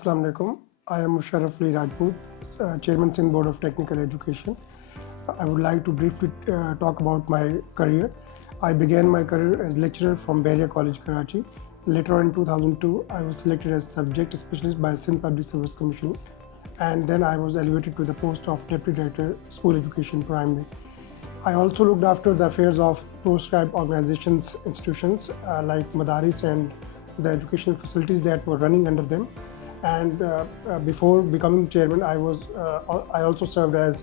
Assalamu alaikum. I am Musharraf Ali Rajput, Chairman Sindh Board of Technical Education. I would like to briefly talk about my career. I began my career as lecturer from Bahria College, Karachi. Later on in 2002, I was selected as subject specialist by Sindh Public Service Commission, and then I was elevated to the post of Deputy Director, School Education Primary. I also looked after the affairs of proscribed organizations, institutions like Madaris and the educational facilities that were running under them. And before becoming chairman, I also served as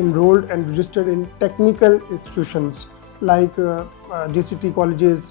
enrolled and registered in technical institutions like GCT colleges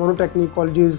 monotechnic colleges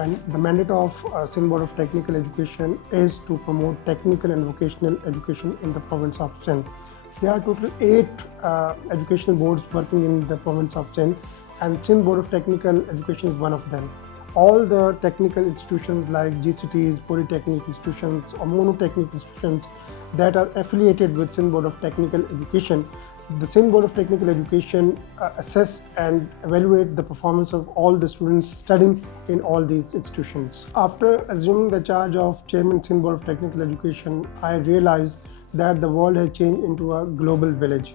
And the mandate of Sindh Board of Technical Education is to promote technical and vocational education in the province of Sindh. There are total 8 educational boards working in the province of Sindh, and Sindh Board of Technical Education is one of them. All the technical institutions like GCTs, polytechnic institutions or monotechnic institutions that are affiliated with Sindh Board of Technical Education, the Sindh Board of Technical Education assess and evaluate the performance of all the students studying in all these institutions. After assuming the charge of Chairman Sindh Board of Technical Education, I realized that the world has changed into a global village.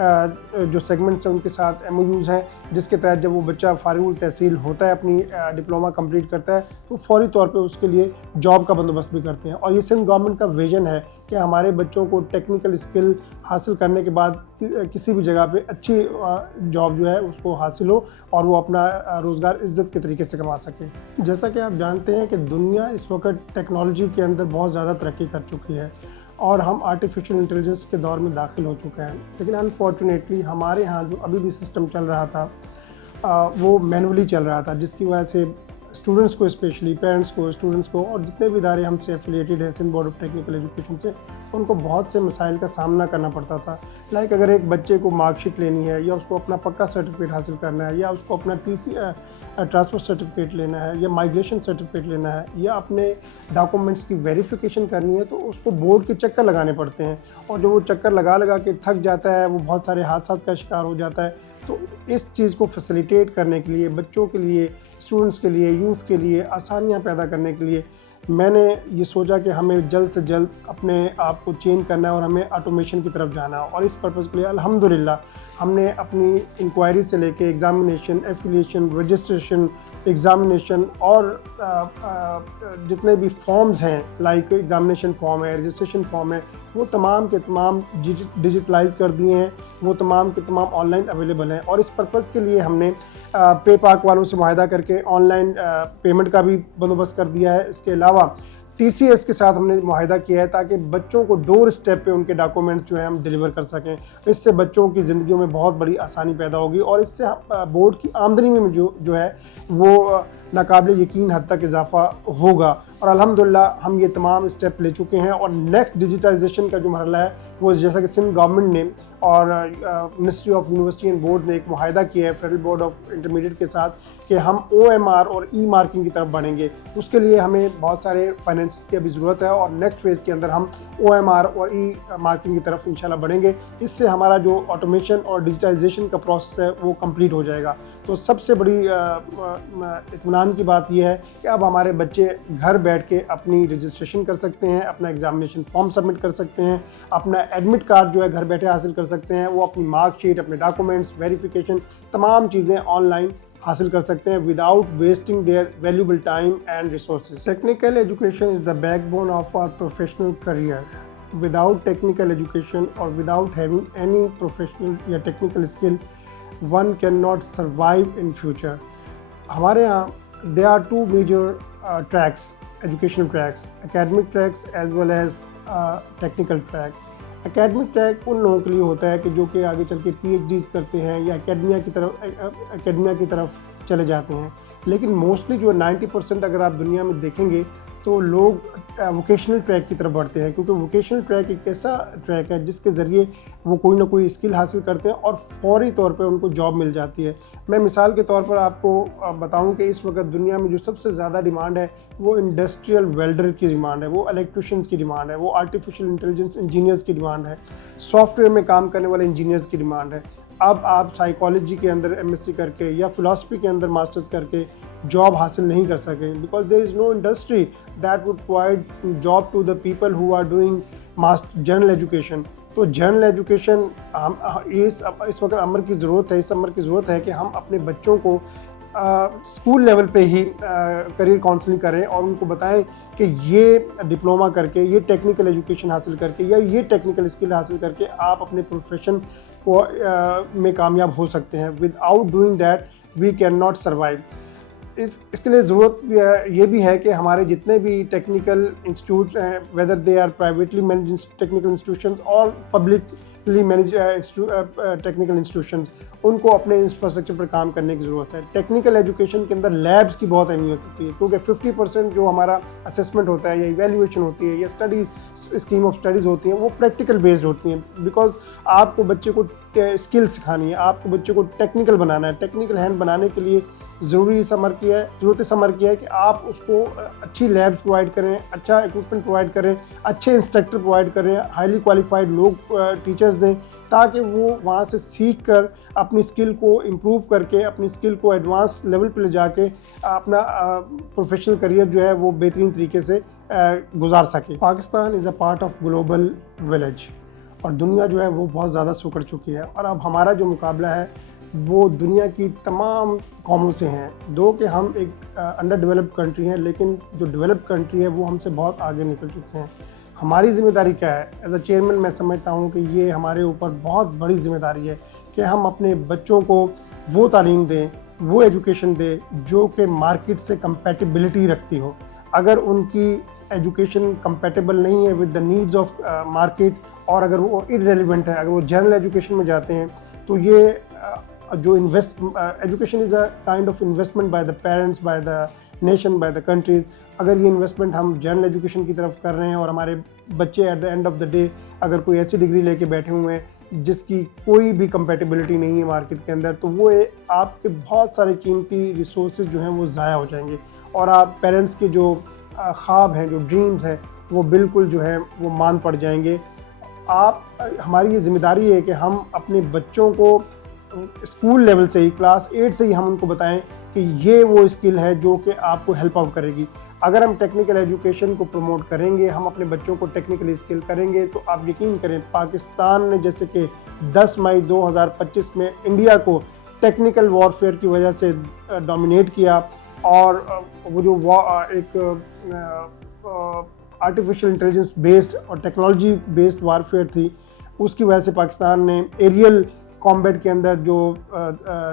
جو segments ہیں ان کے ساتھ MOUs ہیں, جس کے تحت جب وہ بچہ فارغ التحصیل ہوتا ہے, اپنی ڈپلوما کمپلیٹ کرتا ہے, تو فوری طور پہ اس کے لیے جاب کا بندوبست بھی کرتے ہیں. اور یہ سندھ گورنمنٹ کا ویژن ہے کہ ہمارے بچوں کو ٹیکنیکل اسکل حاصل کرنے کے بعد کسی بھی جگہ پہ اچھی جاب جو ہے اس کو حاصل ہو اور وہ اپنا روزگار عزت کے طریقے سے کما سکے. جیسا کہ آپ جانتے ہیں کہ دنیا اس وقت ٹیکنالوجی کے اندر بہت زیادہ ترقی کر چکی ہے اور ہم آرٹیفیشل انٹیلیجنس کے دور میں داخل ہو چکے ہیں. لیکن انفارچونیٹلی ہمارے ہاں جو ابھی بھی سسٹم چل رہا تھا وہ مینولی چل رہا تھا, جس کی وجہ سے اسٹوڈنٹس کو, اسپیشلی پیرنٹس کو, اسٹوڈنٹس کو, اور جتنے بھی ادارے ہم سے ایفیلیٹڈ ہیں Sindh board of technical education سے, ان کو بہت سے مسائل کا سامنا کرنا پڑتا تھا. لائک اگر ایک بچے کو مارک شیٹ لینی ہے, یا اس کو اپنا پکا سرٹیفکیٹ حاصل کرنا ہے, یا اس کو اپنا ٹرانسفر سرٹیفکیٹ لینا ہے, یا مائگریشن سرٹیفکیٹ لینا ہے, یا اپنے ڈاکومنٹس کی ویریفیکیشن کرنی ہے, تو اس کو بورڈ کے چکر لگانے پڑتے ہیں. اور جو وہ چکر لگا کے تھک جاتا ہے, وہ بہت سارے حادثات کا شکار ہو جاتا ہے. تو اس چیز کو فیسیلیٹیٹ کرنے کے لیے, بچوں کے لیے, اسٹوڈنٹس کے لیے, یوتھ کے لیے آسانیاں پیدا کرنے کے لیے میں نے یہ سوچا کہ ہمیں جلد سے جلد اپنے آپ کو چینج کرنا ہے اور ہمیں آٹومیشن کی طرف جانا ہے. اور اس پرپز کے لیے الحمدللہ ہم نے اپنی انکوائری سے لے کے ایگزامینیشن, ایفیلیشن, رجسٹریشن, ایگزامینیشن اور جتنے بھی فارمز ہیں, لائک ایگزامینیشن فارم ہے, رجسٹریشن فارم ہے, وہ تمام کے تمام ڈیجیٹلائز کر دیے ہیں, وہ تمام کے تمام آن لائن اویلیبل ہیں. اور اس پرپز کے لیے ہم نے پے پاک والوں سے معاہدہ کر کے آن لائن پیمنٹ کا بھی بندوبست کر دیا ہے. اس کے علاوہ TCS کے ساتھ ہم نے معاہدہ کیا ہے تاکہ بچوں کو ڈور اسٹیپ پہ ان کے ڈاکومنٹس جو ہیں ہم ڈیلیور کر سکیں. اس سے بچوں کی زندگیوں میں بہت بڑی آسانی پیدا ہوگی, اور اس سے بورڈ کی آمدنی میں جو ہے وہ ناقابل یقین حد تک اضافہ ہوگا. اور الحمدللہ ہم یہ تمام اسٹیپ لے چکے ہیں. اور نیکسٹ ڈیجیٹائزیشن کا جو مرحلہ ہے وہ جیسا کہ سندھ گورنمنٹ نے اور ministry of university and board نے ایک معاہدہ کیا ہے فیڈرل بورڈ آف انٹرمیڈیٹ کے ساتھ کہ ہم OMR اور مارکنگ کی طرف بڑھیں گے. اس کے لیے ہمیں بہت سارے فائنینس کی ابھی ضرورت ہے, اور نیکسٹ فیز کے اندر ہم OMR اور مارکنگ کی طرف انشاءاللہ بڑھیں گے. اس سے ہمارا جو آٹومیشن اور ڈیجیٹائزیشن کا پروسیس ہے وہ کمپلیٹ ہو جائے گا. تو سب سے بڑی اطمینان کی بات یہ ہے کہ اب ہمارے بچے گھر بیٹھ کے اپنی رجسٹریشن کر سکتے ہیں, اپنا ایگزامینیشن فارم سبمٹ کر سکتے ہیں, اپنا ایڈمٹ کارڈ جو ہے گھر بیٹھے حاصل کر سکتے ہیں, وہ اپنی مارک شیٹ, اپنے ڈاکومنٹس, ویریفیکیشن, تمام چیزیں آن لائن حاصل کر سکتے ہیں without wasting their valuable time and resources. Technical education is the backbone of our professional career. Without technical education or without having any professional یا technical skill, one cannot survive in future. ہمارے یہاں there are two major tracks, educational tracks, academic tracks as well as technical track. Academic track ان لوگوں کے لیے ہوتا ہے کہ جو کہ آگے چل کے PhDs کرتے ہیں یا اکیڈمیا کی طرف چلے جاتے ہیں. لیکن موسٹلی جو 90% اگر آپ دنیا میں دیکھیں گے تو لوگ ووکیشنل ٹریک کی طرف بڑھتے ہیں, کیونکہ ووکیشنل ٹریک ایک ایسا ٹریک ہے جس کے ذریعے وہ کوئی نہ کوئی اسکل حاصل کرتے ہیں اور فوری طور پہ ان کو جاب مل جاتی ہے. میں مثال کے طور پر آپ کو بتاؤں کہ اس وقت دنیا میں جو سب سے زیادہ ڈیمانڈ ہے وہ انڈسٹریل ویلڈر کی ڈیمانڈ ہے, وہ الیکٹریشینس کی ڈیمانڈ ہے, وہ آرٹیفیشل انٹیلیجنس انجینئرز کی ڈیمانڈ ہے, سافٹ ویئر میں کام کرنے والے انجینئرز کی ڈیمانڈ ہے. اب آپ سائیکالوجی کے اندر MSc کر کے یا فلاسفی کے اندر ماسٹرز کر کے جاب حاصل نہیں کر سکیں, because there is no industry that would provide job to the people who are doing general education. تو جنرل ایجوکیشن اس وقت امر کی ضرورت ہے, اس امر کی ضرورت ہے کہ ہم اپنے بچوں کو اسکول لیول پہ ہی کریئر کاؤنسلنگ کریں اور ان کو بتائیں کہ یہ ڈپلومہ کر کے, یہ ٹیکنیکل ایجوکیشن حاصل کر کے یا یہ ٹیکنیکل اسکل حاصل کر کے آپ اپنے پروفیشن کو میں کامیاب ہو سکتے ہیں. Without doing that we can not survive. اس کے لیے ضرورت یہ بھی ہے کہ ہمارے جتنے بھی ٹیکنیکل انسٹیٹیوٹ ہیں, whether they are privately managed technical institutions اور پبلکلی مینیج ٹیکنیکل انسٹیٹیوشنز, ان کو اپنے انفراسٹرکچر پر کام کرنے کی ضرورت ہے. ٹیکنیکل ایجوکیشن کے اندر لیبس کی بہت اہمیت ہوتی ہے, کیونکہ 50% جو ہمارا اسسمنٹ ہوتا ہے یا ایویلیویشن ہوتی ہے یا اسٹڈیز اسکیم آف اسٹڈیز ہوتی ہیں وہ پریکٹیکل بیسڈ ہوتی ہیں, بیکاز آپ کو بچے کو اسکل سکھانی ہے, آپ کو بچے کو ٹیکنیکل بنانا ہے. ٹیکنیکل ہینڈ بنانے کے لیے ضرورت اس عمر کی ہے کہ آپ اس کو اچھی لیبس پرووائڈ کریں, اچھا اکوپمنٹ پرووائڈ کریں, اچھے انسٹرکٹر پرووائڈ کریں, ہائیلی کوالیفائڈ لوگ ٹیچرز دیں, تاکہ وہ وہاں سے سیکھ کر اپنی اسکل کو امپروو کر کے, اپنی اسکل کو ایڈوانس لیول پہ لے جا کے اپنا پروفیشنل کریئر جو ہے وہ بہترین طریقے سے گزار سکے. Pakistan is a part of global village, اور دنیا جو ہے وہ بہت زیادہ سکڑ چکی ہے، اور اب ہمارا جو مقابلہ ہے وہ دنیا کی تمام قوموں سے ہیں. دو کہ ہم ایک انڈر ڈیولپڈ کنٹری ہیں، لیکن جو ڈیولپڈ کنٹری ہے وہ ہم سے بہت آگے نکل چکے ہیں. ہماری ذمہ داری کیا ہے؟ ایز اے چیئرمین میں سمجھتا ہوں کہ یہ ہمارے اوپر بہت بڑی ذمہ داری ہے کہ ہم اپنے بچوں کو وہ تعلیم دیں، وہ ایجوکیشن دیں جو کہ مارکیٹ سے کمپیٹیبلٹی رکھتی ہو. اگر ان کی ایجوکیشن کمپیٹیبل نہیں ہے with the needs of market, اور اگر وہ ارریلیونٹ ہے، اگر وہ جنرل ایجوکیشن میں جاتے ہیں، تو یہ جو education is a kind of investment by the parents, by the nation, by the countries. اگر یہ انویسٹمنٹ ہم جنرل ایجوکیشن کی طرف کر رہے ہیں اور ہمارے بچے at the end of the day اگر کوئی ایسی ڈگری لے کے بیٹھے ہوئے ہیں جس کی کوئی بھی کمپیٹیبلٹی نہیں ہے مارکیٹ کے اندر، تو وہ آپ کے بہت سارے قیمتی ریسورسز جو ہیں وہ ضائع ہو جائیں گے، اور آپ پیرنٹس کے جو خواب ہیں، جو ڈریمز ہیں، وہ بالکل جو ہے وہ مان پڑ جائیں گے. ہماری یہ ذمہ داری ہے کہ ہم اپنے بچوں کو اسکول لیول سے ہی، کلاس 8 سے ہی ہم ان کو بتائیں کہ یہ وہ اسکل ہے جو کہ آپ کو ہیلپ آؤٹ کرے گی. اگر ہم ٹیکنیکل ایجوکیشن کو پروموٹ کریں گے، ہم اپنے بچوں کو ٹیکنیکل اسکل کریں گے، تو آپ یقین کریں پاکستان نے جیسے کہ 10 مئی 2025 میں انڈیا کو ٹیکنیکل وارفیئر کی وجہ سے ڈومینیٹ کیا، اور وہ جو ایک آرٹیفیشیل انٹیلیجنس بیسڈ اور ٹیکنالوجی بیسڈ وارفیئر تھی، اس کی وجہ سے پاکستان نے ایریل کامبیٹ کے اندر جو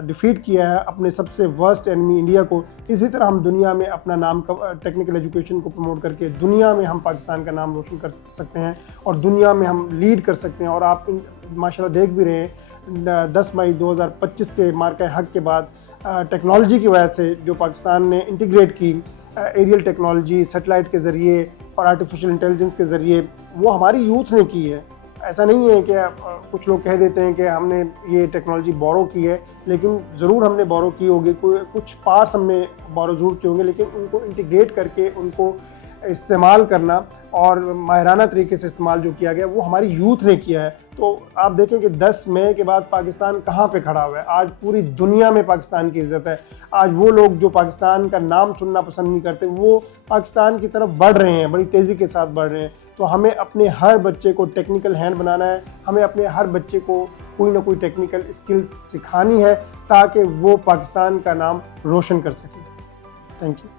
ڈیفیٹ کیا ہے اپنے سب سے ورسٹ انیمی انڈیا کو. اسی طرح ہم دنیا میں اپنا نام ٹیکنیکل ایجوکیشن کو پروموٹ کر کے دنیا میں ہم پاکستان کا نام روشن کر سکتے ہیں، اور دنیا میں ہم لیڈ کر سکتے ہیں. اور آپ ماشاءاللہ دیکھ بھی رہے ہیں 10 مئی 2025 کے مارکہ حق کے بعد ٹیکنالوجی کی وجہ سے جو پاکستان نے انٹیگریٹ کی ایریل ٹیکنالوجی سیٹلائٹ کے ذریعے اور آرٹیفیشیل انٹیلیجنس کے ذریعے، وہ ہماری یوتھ نے کی ہے. ایسا نہیں ہے کہ کچھ لوگ کہہ دیتے ہیں کہ ہم نے یہ ٹیکنالوجی بورو کی ہے، لیکن ضرور ہم نے بورو کی ہوگی، کچھ پارٹس ہم نے بورو ضرور کیے ہوں گے، لیکن ان کو انٹیگریٹ کر کے ان کو استعمال کرنا اور ماہرانہ طریقے سے استعمال جو کیا گیا وہ ہماری یوتھ نے کیا ہے. تو آپ دیکھیں کہ 10 مئی کے بعد پاکستان کہاں پہ کھڑا ہوا ہے. آج پوری دنیا میں پاکستان کی عزت ہے. آج وہ لوگ جو پاکستان کا نام سننا پسند نہیں کرتے وہ پاکستان کی طرف بڑھ رہے ہیں، بڑی تیزی کے ساتھ بڑھ رہے ہیں. تو ہمیں اپنے ہر بچے کو ٹیکنیکل ہینڈ بنانا ہے، ہمیں اپنے ہر بچے کو کوئی نہ کوئی ٹیکنیکل اسکل سکھانی ہے تاکہ وہ پاکستان کا نام روشن کر سکے. Thank you.